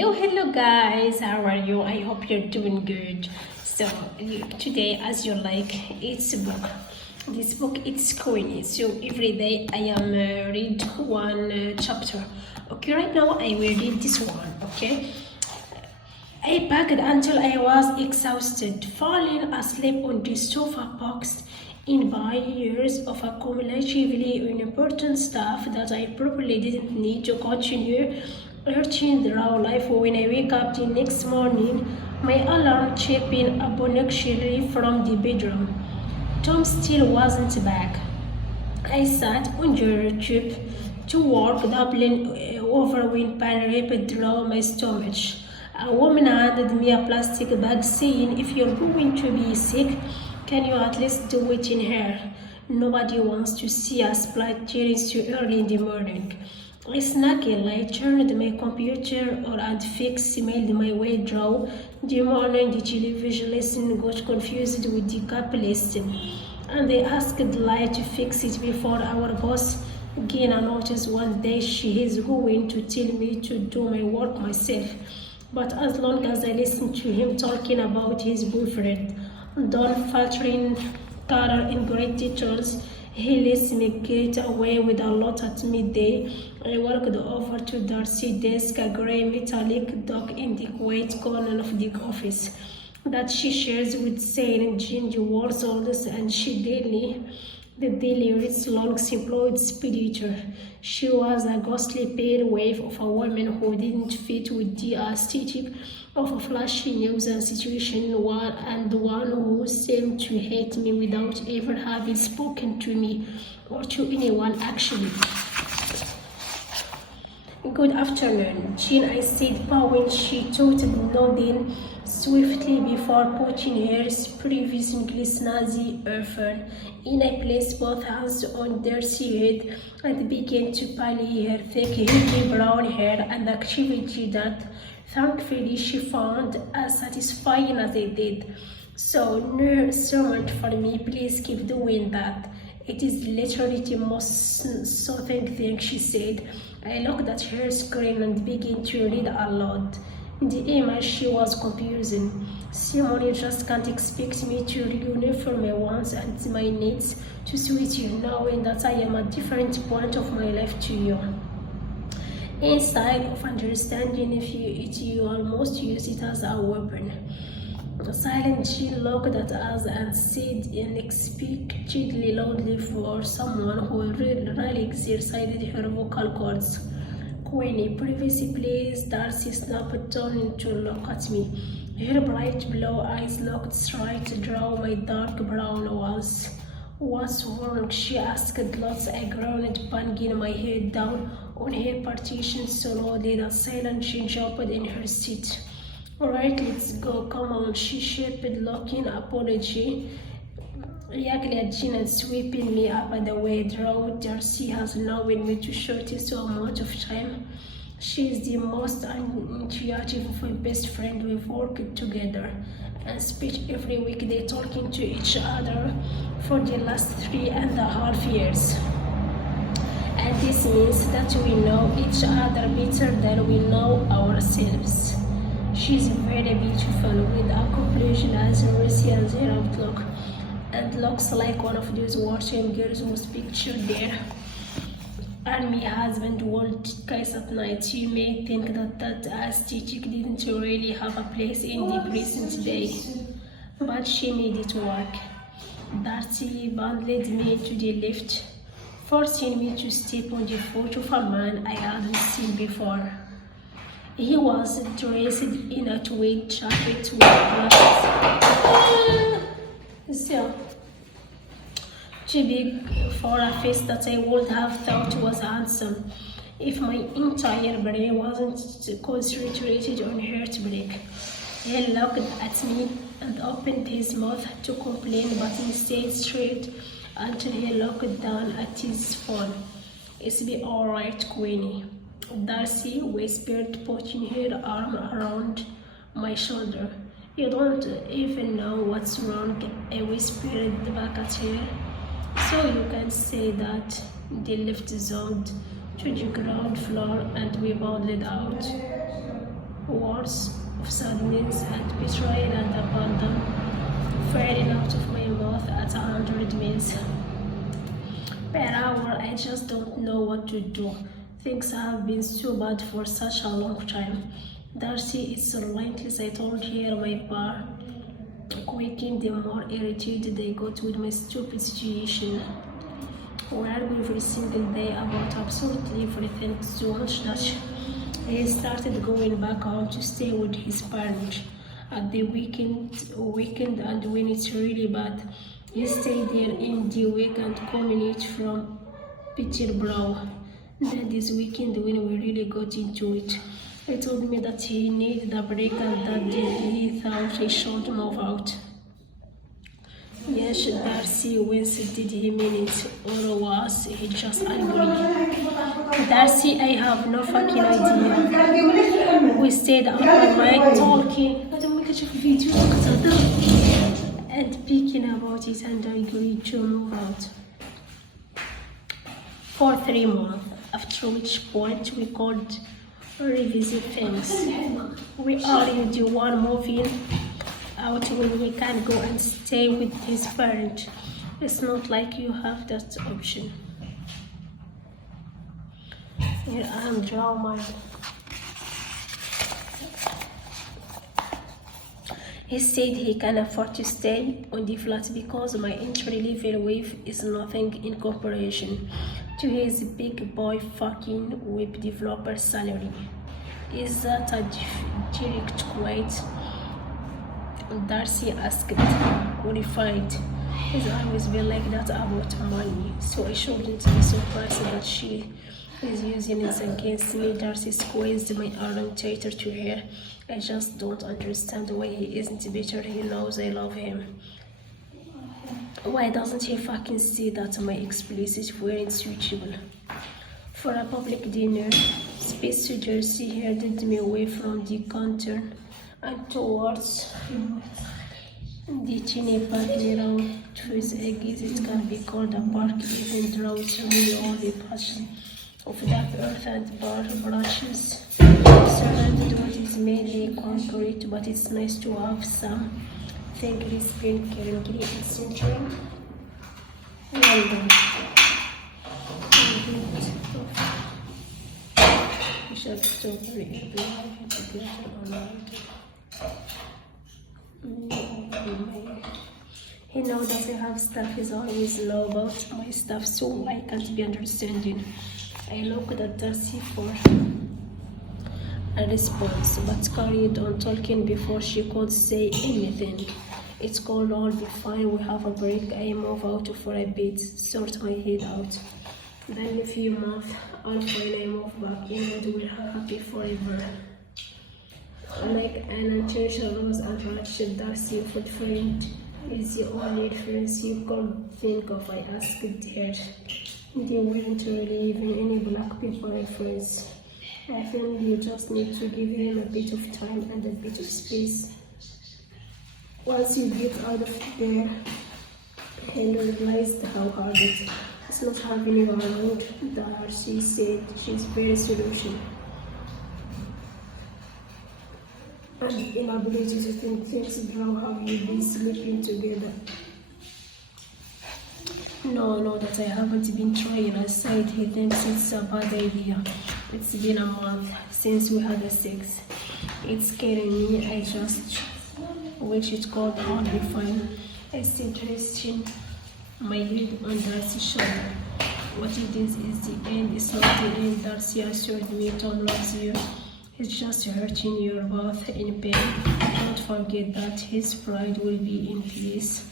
Hello guys, how are you? I hope you're doing good. So today, as you like, it's a book. This book it's Quennie. So every day I am read one chapter. Okay, right now I will read this one. Okay, I packed until I was exhausted, falling asleep on the sofa boxed in by years of accumulatively important stuff that I probably didn't need to continue urging the raw life. When I wake up the next morning, my alarm chirping obnoxiously from the bedroom. Tom still wasn't back. I sat on the tube to work, doubling over when pain ripped through my stomach. A woman handed me a plastic bag saying, "If you're going to be sick, can you at least do it in here? Nobody wants to see us splattering too early in the morning." I snuggled. I turned my computer on and fixed mailed my way through the morning. The television lesson got confused with the cup listing, and they asked Lai to fix it before our boss again. I noticed one day she is going to tell me to do my work myself. But as long as I listened to him talking about his boyfriend, Don faltering Tara in great details, he lets me get away with a lot. At midday, I walked over to Darcy's desk, a grey metallic dock in the quiet corner of the office that she shares with Sarah Jean de Warsaws, and the daily reads long-employed speditor. She was a ghostly pale wave of a woman who didn't fit with the aesthetic of a flashy news and situation, and one who seemed to hate me without ever having spoken to me or to anyone actually. "Good afternoon, Jean," I said, bowing. She totted, nodding swiftly before putting her previously snazzy earphone in. I placed both hands on Darcy's head and began to parley her thick, heavy brown hair, an activity that thankfully she found as satisfying as I did. So much for me. Please keep doing that. It is literally the most soothing thing," she said. I looked at her screen and began to read aloud. In the email, she was confusing. "Simon, you just can't expect me to reunify my wants and my needs to suit you, knowing that I am at different point of my life to you. Instead of understanding you almost use it as a weapon." Silent, she looked at us and said unexpectedly loudly for someone who really exercised her vocal cords, "Quennie, privacy please." Darcy snapped, turning to look at me. Her bright blue eyes looked straight through my dark brown walls. "What's wrong?" she asked. I groaned, banging my head down on her partition so loudly that silent she jumped in her seat. "Alright, let's go. Come on," she shouted, looking apology yagged at Jean and sweeping me up and away. Darcy has known me to shortest amount of time. She is the most intuitive of my best friend. We've worked together and spent every weekday talking to each other for the last 3.5 years. And this means that we know each other better than we know ourselves. She's very beautiful, with accomplished as rosy as her outlook, and looks like one of those Washington girls who's pictured there. Army husband won't kiss at night. You may think that aesthetic didn't really have a place in the present day, but she made it work. Darcy bundled me to the lift, forcing me to step on the foot of a man I hadn't seen before. He was dressed in a tweed jacket with glasses. So, too big for a face that I would have thought was handsome if my entire brain wasn't concentrated on heartbreak. He looked at me and opened his mouth to complain, but instead stared until he looked down at his phone. "It's be alright, Quennie," Darcy whispered, putting her arm around my shoulder. "You don't even know what's wrong," I whispered back at her. "So you can say that." The lift zoomed to the ground floor and we bounded out. words of sadness and betrayal and abandon flying out of my mouth at 100 miles per hour. I just don't know what to do. Things have been so bad for such a long time. Darcy is relentless. I told her my bar quaking, the more irritated I got with my stupid situation. We argue every single day about absolutely everything, so much that he started going back home to stay with his parents at the weekend, and when it's really bad, he stayed there in the weekend commute from Peterborough. Then this weekend, when we really got into it, he told me that he needed a break and that he thought he should move out. Yes, Darcy, when did he mean it, or was he just angry? Darcy, I have no fucking idea. We stayed up all night talking and picking about it, and I agreed to move out for 3 months, after which point we could revisit things. We are in the one moving out when we can go and stay with his parents. It's not like you have that option. Here I am, draw mine. He said he can afford to stay on the flat because my entry-level wage is nothing in comparison to his big boy fucking web developer salary. Is that a direct quote? Darcy asked, horrified. He's always been like that about money, so I shouldn't be surprised that she is using it against me. Darcy squeezed my arm tighter to her. I just don't understand why he isn't better. He knows I love him. Why doesn't he fucking see that my explicit weren't suitable for a public dinner? Space to Darcy herded me away from the counter and towards the tiny playground. To his eggs, it can be called a park, even though it's really only patch of dark earth and bar branches surrounded what is mainly concrete, but it's nice to have some vaguely sprinkling centering. We shall stop He knows that I have stuff. He's always know about my stuff, so I can't be understanding. I looked at Darcy for a response, but carried on talking before she could say anything. It's gonna all be fine. We have a break. I move out for a bit, sort my head out. Then in a few months, I'll find I move back in and we're happy forever. Like an intentional rose and Rachel, Darcy footprint is the only difference you could think of. I asked her. They weren't really even any black people reference. I think you just need to give him a bit of time and a bit of space. Once you get out of there, and realized how hard it's not having you around. Darcy said she's very solution. And inability to think things through. Have you been sleeping together? No, that I haven't been trying. I said he thinks it's a bad idea. It's been a month since we had sex. It's scaring me. I just wish it could all be fine. I said, resting my head on Darcy's shoulder. What it is the end. It's not the end. Darcy assured me. Tom loves you. He's just hurting your both in pain. Don't forget that his pride will be in peace.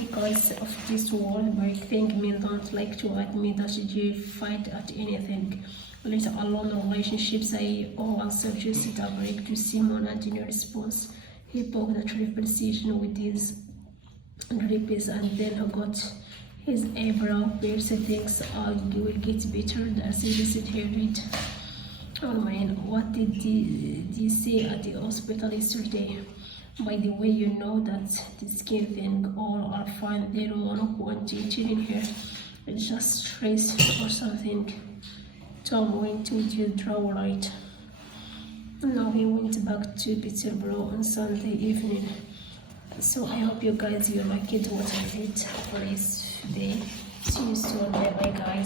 Because of this wall-break thing, men don't like to admit that they fight at anything, let alone relationships. I also suggested a break to Simon, and in response, he poked at her precision with his grips and then got his eyebrow pierced. Things will get better. Darcy visited her read. Oh man, what did they say at the hospital yesterday? By the way, you know that the skin thing all are fine. They don't want you chilling here. It's just stress or something. Tom went with your draw right. Now we went back to Peterborough on Sunday evening. So I hope you guys will like it what I did for this day. See you soon. Bye bye guys.